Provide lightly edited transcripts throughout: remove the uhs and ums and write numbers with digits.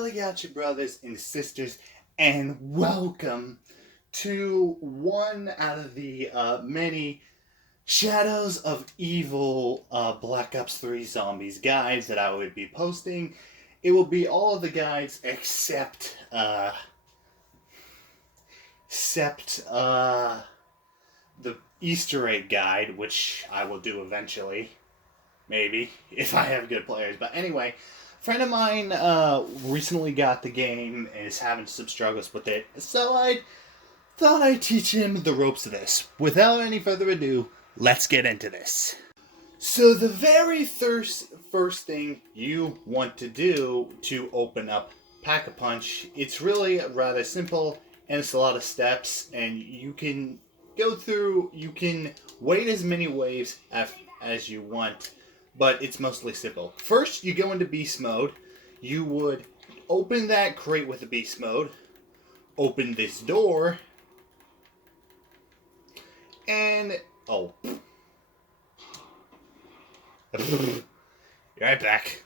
Welly out your brothers and sisters, and welcome to one out of the many Shadows of Evil Black Ops 3 Zombies guides that I would be posting. It will be all of the guides except the Easter egg guide, which I will do eventually. Maybe, if I have good players. But anyway, a friend of mine recently got the game and is having some struggles with it. So I thought I'd teach him the ropes of this. Without any further ado, let's get into this. So the very first thing you want to do to open up Pack-a-Punch, it's really rather simple and it's a lot of steps, and you can go through, you can wait as many waves as you want, but it's mostly simple. First, you go into beast mode. You would open that crate with the beast mode, open this door, and you're right back.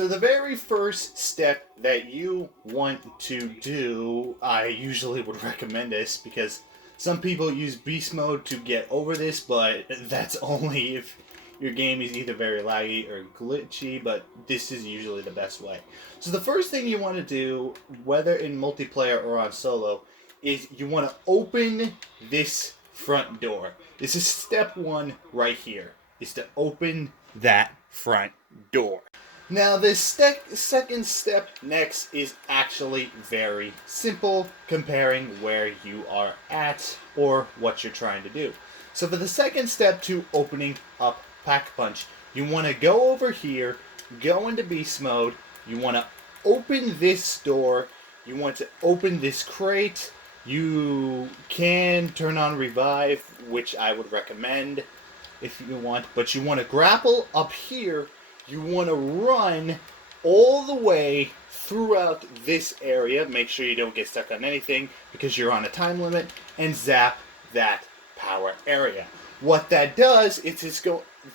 So the very first step that you want to do, I usually would recommend this because some people use beast mode to get over this, but that's only if your game is either very laggy or glitchy, but this is usually the best way. So the first thing you want to do, whether in multiplayer or on solo, is you want to open this front door. This is step one right here, is to open that front door. Now, this second step next is actually very simple, comparing where you are at or what you're trying to do. So for the second step to opening up Pack-a-Punch, you want to go over here, go into beast mode, you want to open this door, you want to open this crate, you can turn on revive, which I would recommend if you want, but you want to grapple up here. You want to run all the way throughout this area. Make sure you don't get stuck on anything because you're on a time limit, and zap that power area. What that does is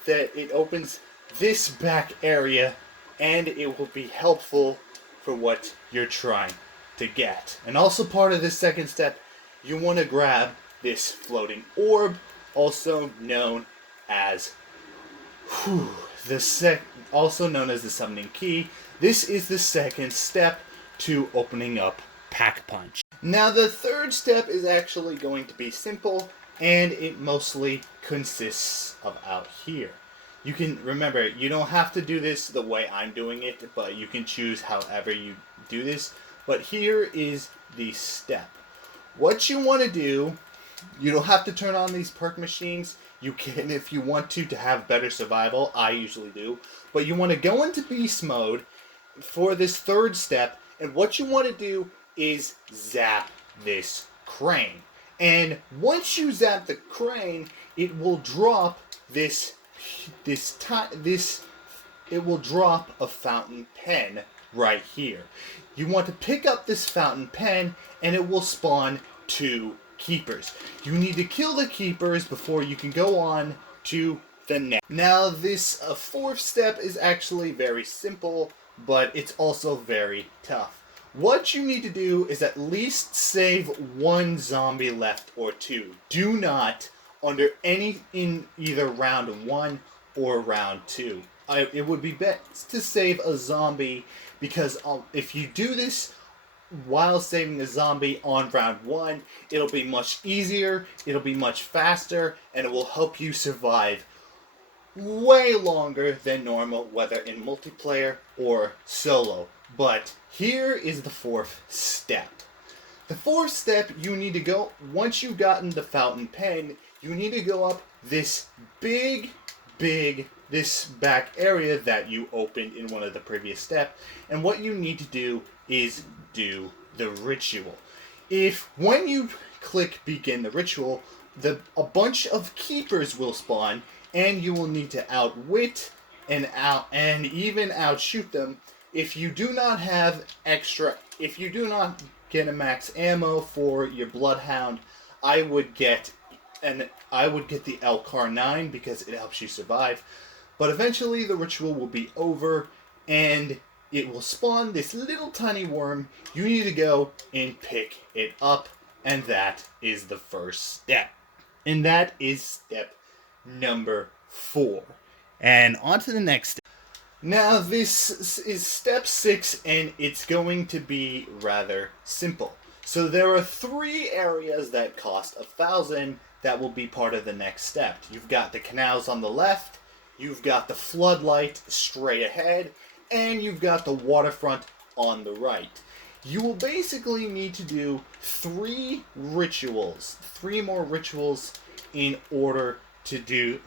it opens this back area, and it will be helpful for what you're trying to get. And also part of this second step, you want to grab this floating orb, also known as also known as the summoning key. This is the second step to opening up Pack-a-Punch. Now the third step is actually going to be simple, and it mostly consists of out here. You can remember, you don't have to do this the way I'm doing it, but you can choose however you do this. But here is the step. What you want to do, you don't have to turn on these perk machines. You can if you want to have better survival. I usually do. But you want to go into beast mode for this third step. And what you want to do is zap this crane. And once you zap the crane, it will drop it will drop a fountain pen right here. You want to pick up this fountain pen, and it will spawn 2 keepers. You need to kill the keepers before you can go on to the next. Now this fourth step is actually very simple, but it's also very tough. What you need to do is at least save 1 zombie left or 2. Do not in either round 1 or round 2. It would be best to save a zombie, because if you do this while saving a zombie on round 1, it'll be much easier, it'll be much faster, and it will help you survive way longer than normal, whether in multiplayer or solo. But here is the fourth step. The fourth step, you need to go, once you've gotten the fountain pen, you need to go up this this back area that you opened in one of the previous steps, and what you need to do is do the ritual. When you click begin the ritual, a bunch of keepers will spawn, and you will need to outwit and even outshoot them. If you do not get a max ammo for your bloodhound, I would get the L-Car9 because it helps you survive. But eventually the ritual will be over, and it will spawn this little tiny worm. You need to go and pick it up, and that is the first step. And that is step number 4. And on to the next step. Now, this is step 6, and it's going to be rather simple. So there are 3 areas that cost 1,000 that will be part of the next step. You've got the canals on the left, you've got the floodlight straight ahead, and you've got the waterfront on the right. You will basically need to do 3 rituals, 3 more rituals in order to do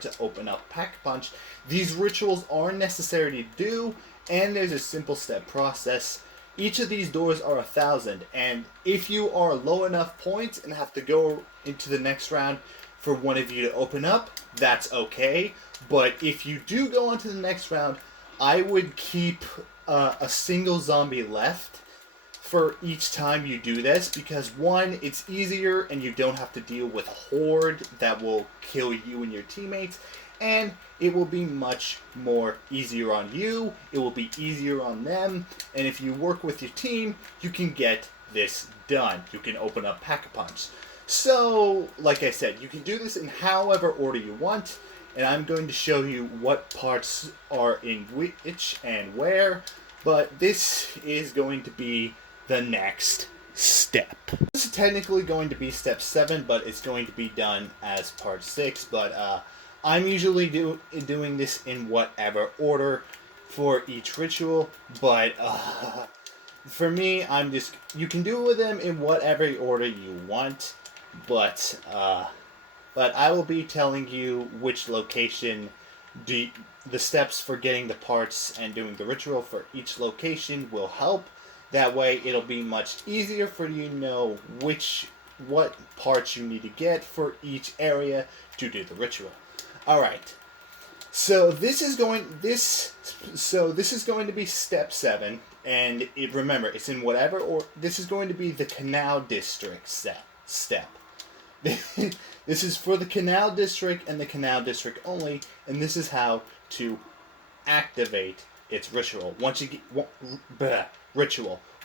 to open up Pack-a-Punch. These rituals are necessary to do, and there's a simple step process. Each of these doors are 1,000, and if you are low enough points and have to go into the next round for one of you to open up, that's okay. But if you do go on to the next round, I would keep a single zombie left for each time you do this, because 1, it's easier and you don't have to deal with a horde that will kill you and your teammates, and it will be much more easier on you, it will be easier on them, and if you work with your team, you can get this done. You can open up Pack-a-Punch. So, like I said, you can do this in however order you want, and I'm going to show you what parts are in which and where, but this is going to be the next step. This is technically going to be step 7, but it's going to be done as part 6, but I'm usually doing this in whatever order for each ritual, but for me, you can do with them in whatever order you want, but I will be telling you which location, the steps for getting the parts and doing the ritual for each location will help. That way, it'll be much easier for you to know what parts you need to get for each area to do the ritual. All right. So this is going to be step 7, and remember, it's in whatever or this is going to be the Canal District step. This is for the Canal District and the Canal District only, and this is how to activate its ritual.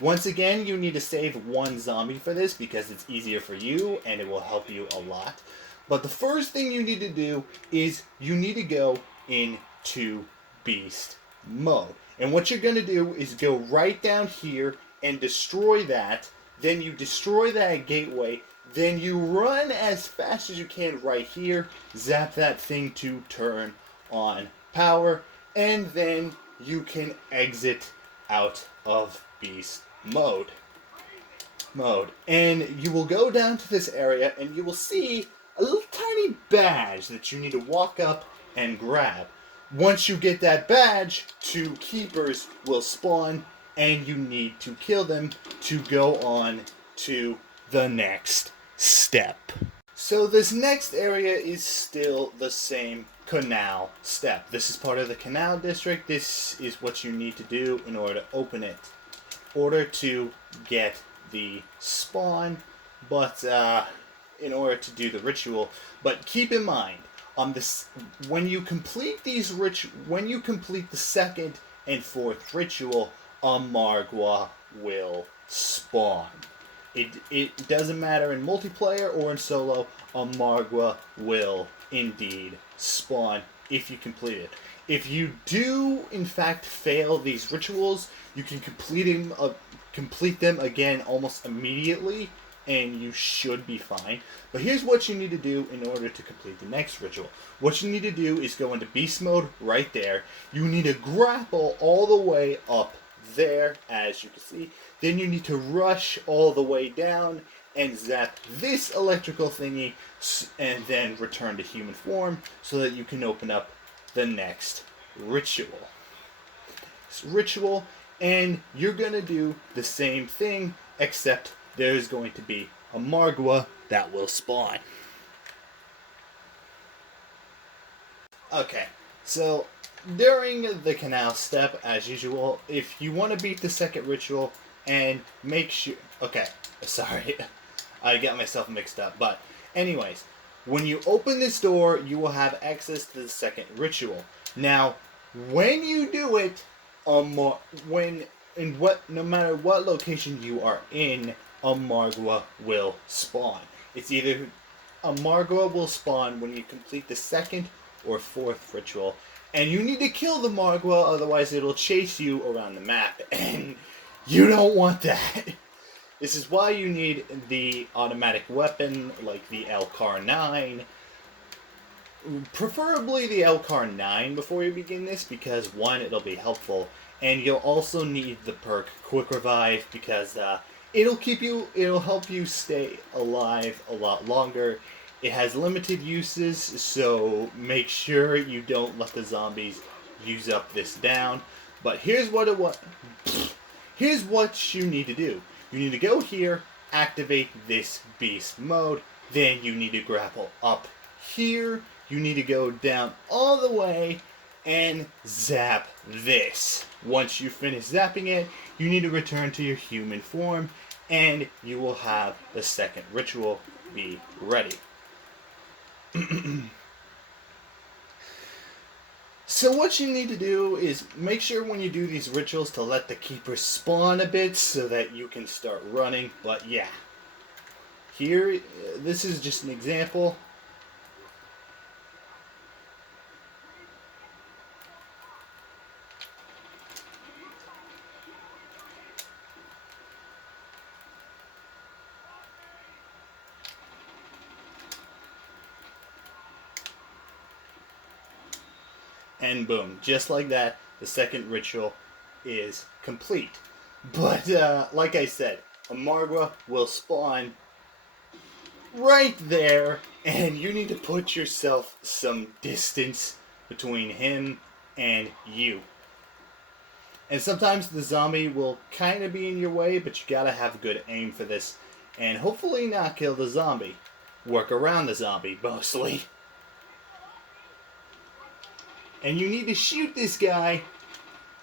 Once again, you need to save 1 zombie for this because it's easier for you and it will help you a lot. But the first thing you need to do is you need to go into beast mode. And what you're going to do is go right down here and destroy that. Then you destroy that gateway. Then you run as fast as you can right here. Zap that thing to turn on power. And then you can exit out of beast mode. And you will go down to this area and you will see a little tiny badge that you need to walk up and grab. Once you get that badge, 2 keepers will spawn and you need to kill them to go on to the next step. So this next area is still the same canal step. This is part of the Canal District. This is what you need to do in order to open it. In order to get the spawn, but in order to do the ritual. But keep in mind, on this, when you complete the 2nd and 4th ritual, a Margwa will spawn. It doesn't matter in multiplayer or in solo, a Margwa will indeed spawn if you complete it. If you do, in fact, fail these rituals, you can complete them again almost immediately, and you should be fine. But here's what you need to do in order to complete the next ritual. What you need to do is go into beast mode right there. You need to grapple all the way up there, as you can see. Then you need to rush all the way down and zap this electrical thingy, and then return to human form so that you can open up the next ritual. And you're going to do the same thing, except there's going to be a Margwa that will spawn. Okay, so during the canal step, as usual, if you want to beat the 2nd ritual and make sure... Okay, sorry, I got myself mixed up. But anyways, When you open this door, you will have access to the second ritual. Now, when you do it, no matter what location you are in, a Margwa will spawn. It's either a Margwa will spawn when you complete the second or fourth ritual, and you need to kill the Margwa, otherwise it'll chase you around the map, and you don't want that. This is why you need the automatic weapon, like the Elcar-9. Preferably the Elcar-9 before you begin this, because one, it'll be helpful, and you'll also need the perk Quick Revive, because it'll help you stay alive a lot longer. It has limited uses, so make sure you don't let the zombies use up this down. But here's what you need to do. You need to go here, activate this beast mode, then you need to grapple up here, you need to go down all the way, and zap this. Once you finish zapping it, you need to return to your human form, and you will have the second ritual be ready. So what you need to do is make sure when you do these rituals to let the keepers spawn a bit so that you can start running. But yeah, here, this is just an example. And boom, just like that, the second ritual is complete. But, like I said, a Margwa will spawn right there, and you need to put yourself some distance between him and you. And sometimes the zombie will kind of be in your way, but you gotta have good aim for this. And hopefully not kill the zombie. Work around the zombie, mostly. And you need to shoot this guy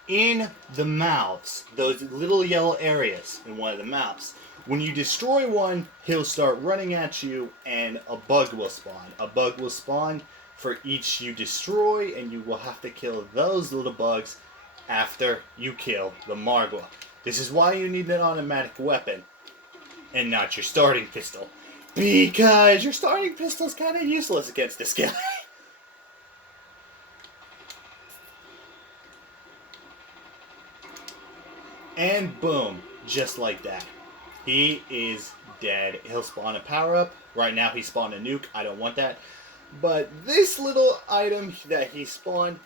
in the mouths. Those little yellow areas in one of the mouths. When you destroy one, he'll start running at you and a bug will spawn. A bug will spawn for each you destroy, and you will have to kill those little bugs after you kill the Margwa. This is why you need an automatic weapon and not your starting pistol. Because your starting pistol is kind of useless against this guy. And boom, just like that. He is dead. He'll spawn a power-up. Right now he spawned a nuke. I don't want that. But this little item that he spawned,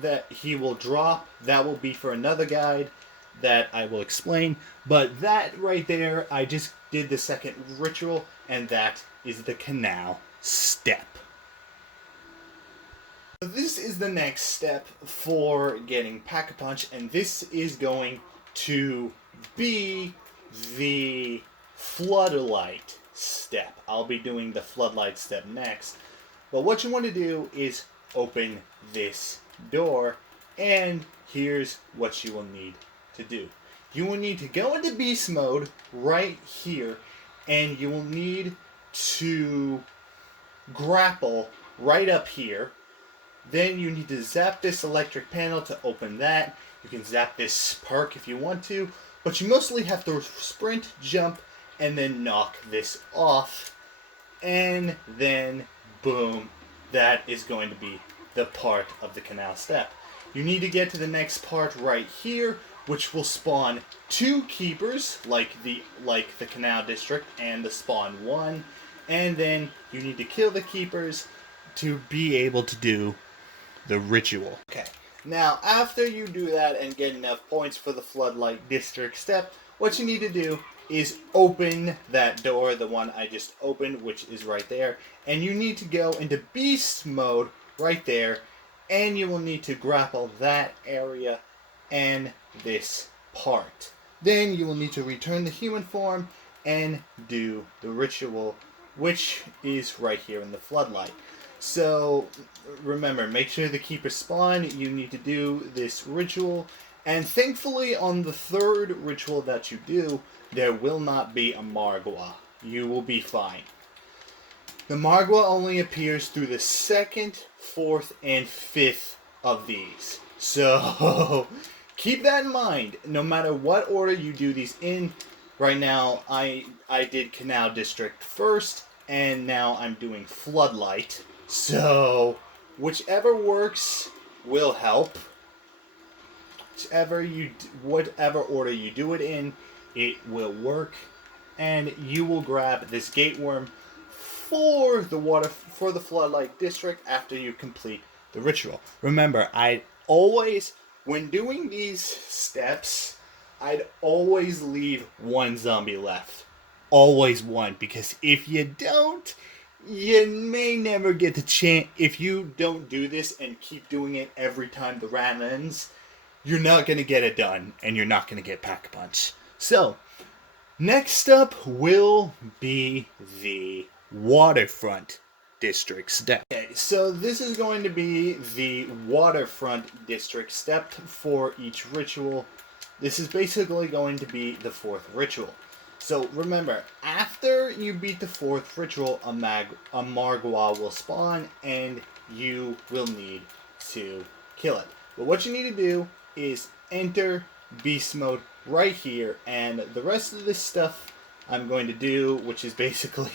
that he will drop, that will be for another guide that I will explain. But that right there, I just did the second ritual, and that is the canal step. This is the next step for getting Pack-a-Punch, and this is going to be the floodlight step. I'll be doing the floodlight step next. But what you want to do is open this door, and here's what you will need to do. You will need to go into beast mode right here, and you will need to grapple right up here. Then you need to zap this electric panel to open that. You can zap this perk if you want to, but you mostly have to sprint, jump, and then knock this off. And then, boom, that is going to be the part of the canal step. You need to get to the next part right here, which will spawn 2 keepers, like the Canal District and the spawn 1. And then you need to kill the keepers to be able to do the ritual. Okay. Now, after you do that and get enough points for the Floodlight District step, what you need to do is open that door, the one I just opened, which is right there. And you need to go into beast mode right there, and you will need to grapple that area and this part. Then you will need to return the human form and do the ritual, which is right here in the floodlight. So, remember, make sure the keepers spawn. You need to do this ritual. And thankfully, on the 3rd ritual that you do, there will not be a Margwa. You will be fine. The Margwa only appears through the 2nd, 4th, and 5th of these. So keep that in mind. No matter what order you do these in. Right now, I did Canal District first, and now I'm doing Floodlight. So whichever works will help. Whatever order you do it in, it will work, and you will grab this Gateworm for the Floodlight District after you complete the ritual. Remember, when doing these steps, I'd always leave one zombie left. Always one, because if you don't, you may never get the chance. If you don't do this and keep doing it every time the round ends, you're not going to get it done, and you're not going to get Pack-a-Punch. So, next up will be the Waterfront District step. Okay, so this is going to be the Waterfront District step for each ritual. This is basically going to be the 4th ritual. So remember, after you beat the 4th ritual, a Margwa will spawn, and you will need to kill it. But what you need to do is enter beast mode right here, and the rest of this stuff I'm going to do, which is basically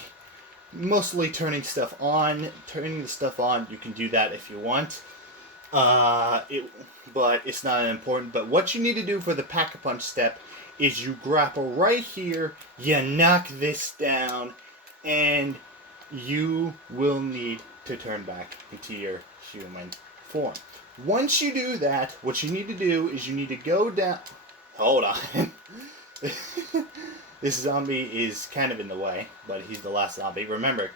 mostly turning stuff on. Turning the stuff on, you can do that if you want. But it's not important. But what you need to do for the Pack-a-Punch step is you grapple right here, you knock this down, and you will need to turn back into your human form. Once you do that, what you need to do is you need to go down... Hold on. This zombie is kind of in the way, but he's the last zombie. Remember,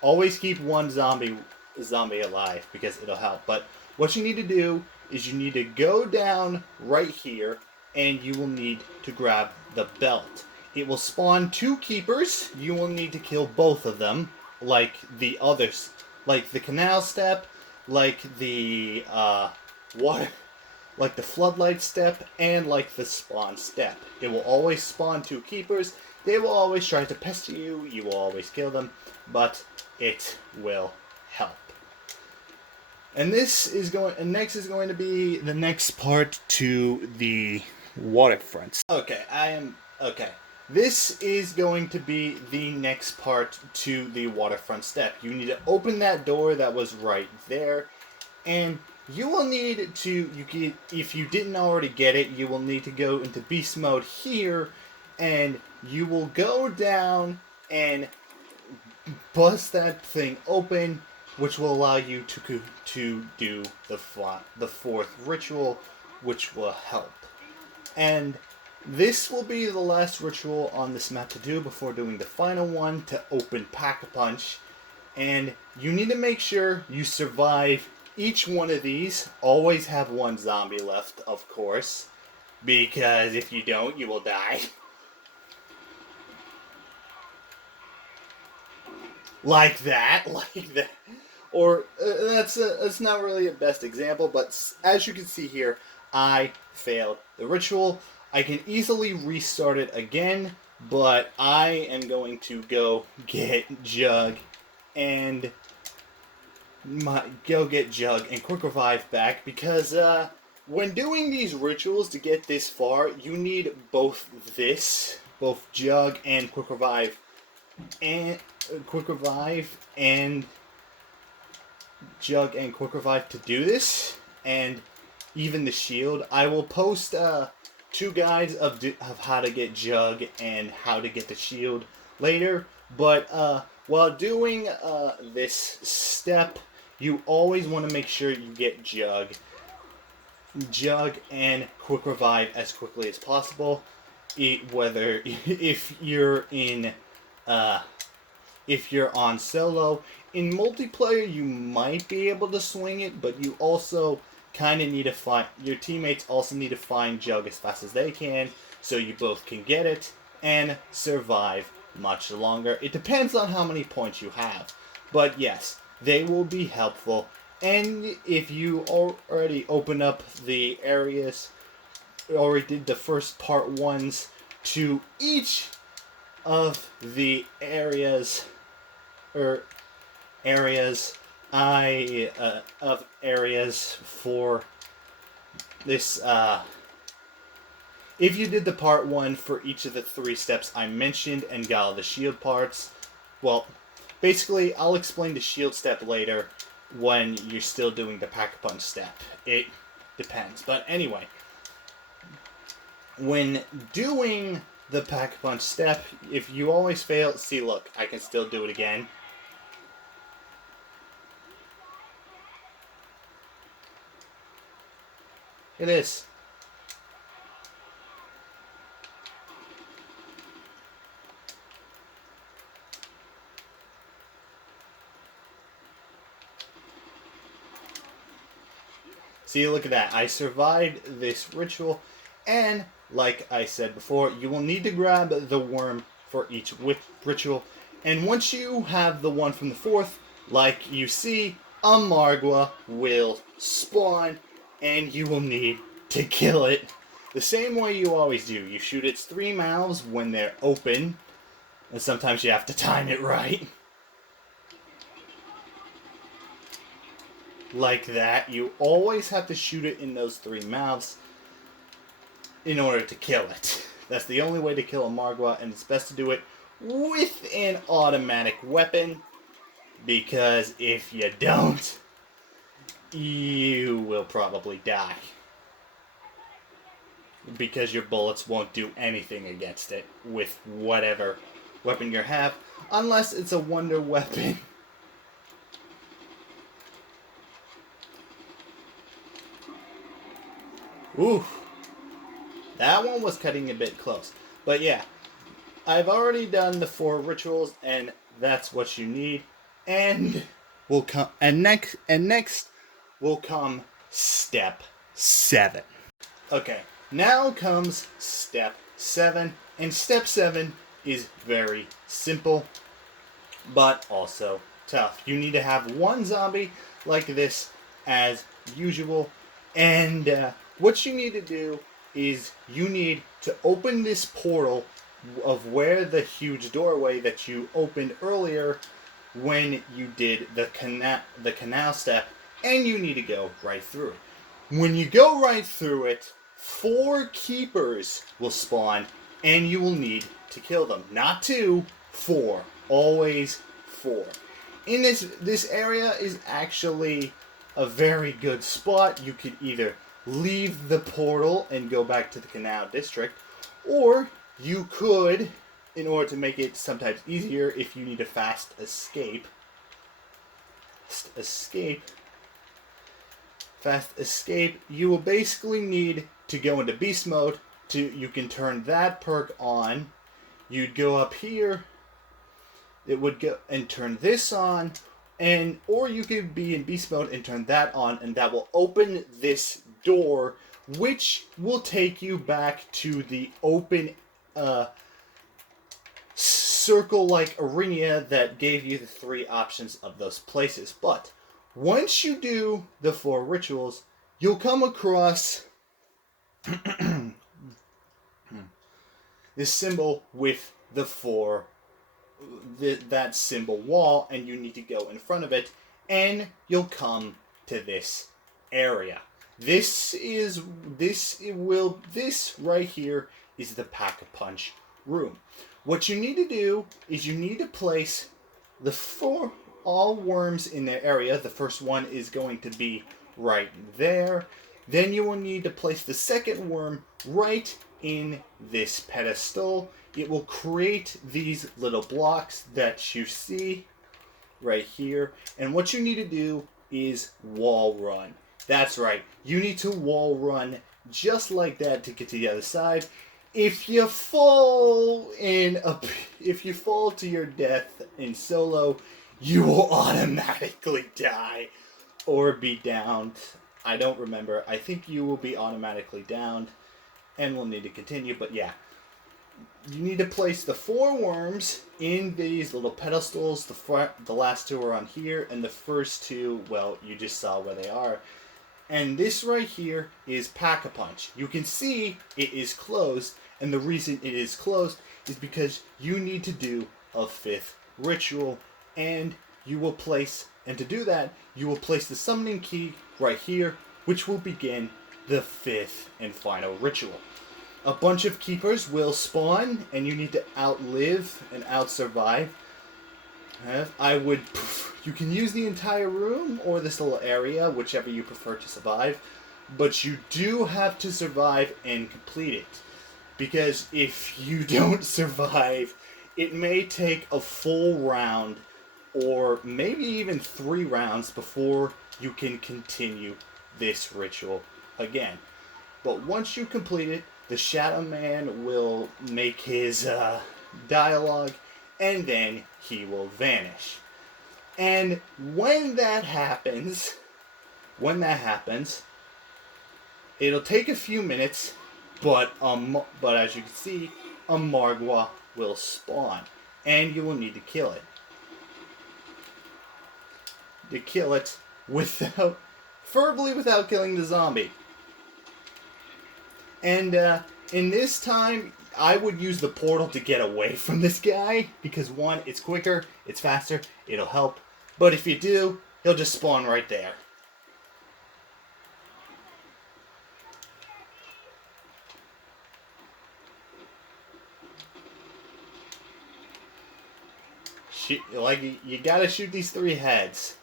always keep one zombie alive, because it'll help. But what you need to do is you need to go down right here, and you will need to grab the belt. It will spawn 2 keepers. You will need to kill both of them, like the others, like the canal step, like the like the floodlight step, and like the spawn step. It will always spawn 2 keepers. They will always try to pester you. You will always kill them, but it will help. And next is going to be the next part to the Waterfront. Okay. This is going to be the next part to the Waterfront step. You need to open that door that was right there, and you will need to, if you didn't already get it, you will need to go into beast mode here, and you will go down and bust that thing open, which will allow you to do the 4th ritual, which will help. And this will be the last ritual on this map to do before doing the final one to open Pack-a-Punch. And you need to make sure you survive each one of these. Always have one zombie left, of course, because if you don't, you will die. Like that. Or, that's not really a best example, but as you can see here, I failed the ritual. I can easily restart it again, but I am going to go get Jug and Quick Revive back, because when doing these rituals to get this far, you need both Jug and Quick Revive, and Jug and Quick Revive to do this, and even the shield. I will post 2 guides of how to get Jug and how to get the shield later, but while doing this step, you always want to make sure you get Jug and Quick Revive as quickly as possible. Whether if you're on solo. In multiplayer, you might be able to swing it, but you also kind of need to find... Your teammates also need to find Jug as fast as they can, so you both can get it and survive much longer. It depends on how many points you have. But yes, they will be helpful. And if you already open up the areas, already did the first part 1s to each of the areas or areas of areas for this. If you did the part 1 for each of the 3 steps I mentioned and got all the shield parts, well, basically I'll explain the shield step later when you're still doing the Pack-a-Punch step. It depends. But anyway, when doing the Pack-a-Punch step, if you always fail, see, look, I can still do it again. It is. See, look at that. I survived this ritual, and like I said before, you will need to grab the worm for each ritual, and once you have the one from the 4th, like you see, a Margwa will spawn, and you will need to kill it the same way you always do. You shoot its 3 mouths when they're open, and sometimes you have to time it right. Like that. You always have to shoot it in those 3 mouths in order to kill it. That's the only way to kill a Margwa, and it's best to do it with an automatic weapon, because if you don't, you will probably die. Because your bullets won't do anything against it with whatever weapon you have, unless it's a wonder weapon. Oof. That one was cutting a bit close. But yeah, I've already done the 4 rituals, and that's what you need. And next will come step 7. Okay, now comes step 7, and step 7 is very simple, but also tough. You need to have 1 zombie like this as usual, and what you need to do is you need to open this portal of where the huge doorway that you opened earlier when you did the canal step, and you need to go right through it. When you go right through it, 4 keepers will spawn, and you will need to kill them. Not 2, 4. Always 4. In this area is actually a very good spot. You could either leave the portal and go back to the Canal District, or you could, in order to make it sometimes easier if you need a fast escape, you will basically need to go into beast mode. You can turn that perk on. You'd go up here, it would go and turn this on, or you could be in beast mode and turn that on, and that will open this door, which will take you back to the open circle-like arena that gave you the 3 options of those places. But once you do the 4 rituals, you'll come across this symbol with the 4 that symbol wall, and you need to go in front of it, and you'll come to this area. This right here is the Pack-a-Punch room. What you need to do is you need to place the 4 all worms in their area. The first one is going to be right there. Then you will need to place the second worm right in this pedestal. It will create these little blocks that you see right here. And what you need to do is wall run. That's right. You need to wall run just like that to get to the other side. If you fall to your death in solo, you will automatically die or be downed. I don't remember. I think you will be automatically downed and will need to continue. But yeah, you need to place the 4 worms in these little pedestals. The last 2 are on here, and the first 2, well, you just saw where they are. And this right here is Pack-a-Punch. You can see it is closed, and the reason it is closed is because you need to do a 5th ritual, and to do that, you will place the summoning key right here, which will begin the 5th and final ritual. A bunch of keepers will spawn, and you need to outlive and outsurvive. You can use the entire room or this little area, whichever you prefer to survive, but you do have to survive and complete it. Because if you don't survive, it may take a full round or maybe even 3 rounds before you can continue this ritual again. But once you complete it, the Shadow Man will make his dialogue, and then he will vanish. And when that happens, it'll take a few minutes, but as you can see, a Margwa will spawn, and you will need to kill it. To kill it preferably without killing the zombie. And in this time, I would use the portal to get away from this guy, because 1, it's quicker, it's faster, it'll help. But if you do, he'll just spawn right there. You gotta shoot these 3 heads.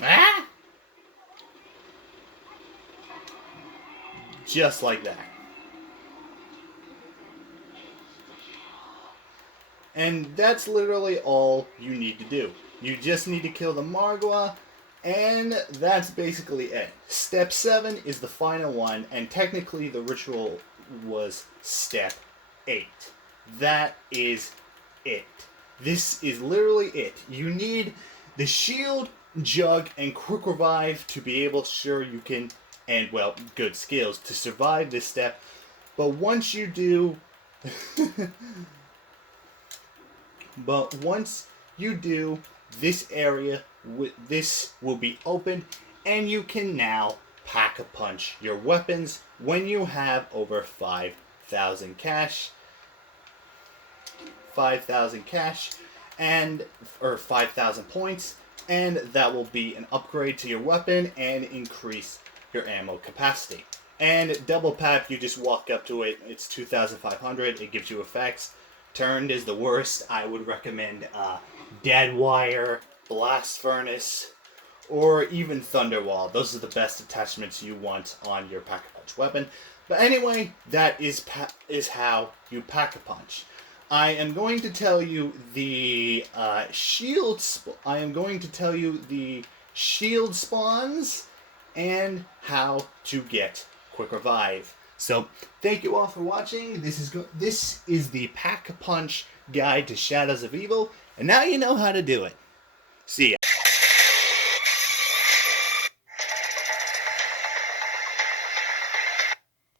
Ah! Just like that. And that's literally all you need to do. You just need to kill the Margwa, and that's basically it. Step 7 is the final one, and technically the ritual was step 8. That is it. This is literally it. You need the shield, jug, and quick revive to be able to show you can, and well, good skills to survive this step. But once you do, this area, this will be open, and you can now pack-a-punch your weapons when you have over 5,000 cash. 5,000 cash, or 5,000 points, and that will be an upgrade to your weapon and increase your ammo capacity. And double pap, you just walk up to it. It's 2,500. It gives you effects. Turned is the worst. I would recommend Dead Wire, Blast Furnace, or even Thunderwall. Those are the best attachments you want on your pack-a-punch weapon. But anyway, that is how you pack-a-punch. I am going to tell you the shield spawns and how to get quick revive. So, thank you all for watching. This is the Pack-a-Punch Guide to Shadows of Evil, and now you know how to do it. See ya.